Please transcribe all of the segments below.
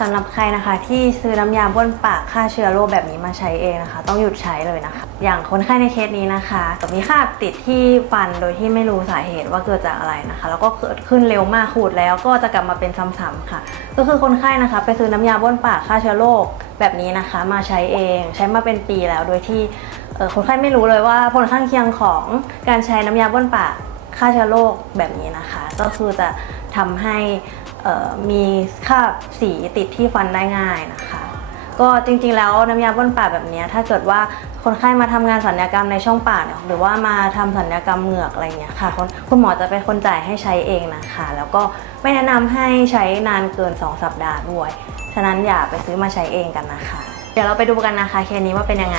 สำหรับใครนะคะที่ซื้อน้ำยาบ้วนปากฆ่าเชื้อโรคแบบนี้มาใช้เองนะคะ ต้องหยุดใช้เลยนะคะ อย่างคนไข้ในเคสนี้นะคะมีคราบติดที่ฟันโดยที่ไม่รู้สาเหตุว่าเกิดจากอะไรนะคะ แล้วก็เกิดขึ้นเร็วมากขูดแล้วก็จะกลับมาเป็นซ้ำๆค่ะ ก็คือคนไข้นะคะ ไปซื้อน้ำยาบ้วนปากฆ่าเชื้อโรคแบบนี้นะคะมาใช้เองใช้มาเป็นปีแล้วโดยที่คนไข้ไม่รู้เลยว่าผลข้างเคียงของการใช้น้ำยาบ้วนปาก ฆ่าเชื้อโรคแบบนี้นะคะ ก็คือจะทำให้มีคราบสีติดที่ฟันได้ง่ายนะคะ ก็จริงๆแล้วน้ำยาบ้วนปากแบบนี้ถ้าเกิดว่าคนไข้มาทำงานสัญญกรรมในช่องปากเนี่ยหรือว่ามาทำสัญญกรรมเหงือกอะไรเงี้ยค่ะคุณคุณหมอจะเป็นคนจ่ายให้ใช้เองนะคะ แล้วก็ไม่แนะนำให้ใช้นานเกิน 2 สัปดาห์ด้วย ฉะนั้นอย่าไปซื้อมาใช้เองกันนะคะ เดี๋ยวเราไปดูกันนะคะเคสนี้ว่าเป็นยังไง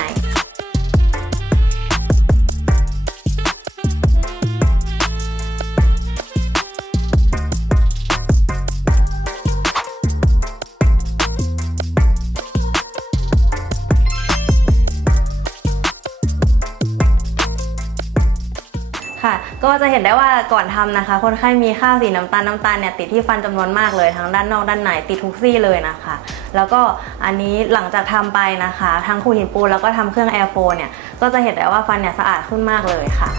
ค่ะ ก็จะเห็นได้ว่าก่อนทำนะคะ คนไข้มีค่าสีน้ำตาลน้ำตาลเนี่ยติดที่ฟันจำนวนมากเลยทั้งด้านนอกด้านในติดทุกซี่เลยนะคะ แล้วก็อันนี้หลังจากทำไปนะคะ ทั้งขูดหินปูนแล้วก็ทำเครื่องแอร์โฟเนี่ยก็จะเห็นได้ว่าฟันเนี่ยสะอาดขึ้นมากเลยค่ะ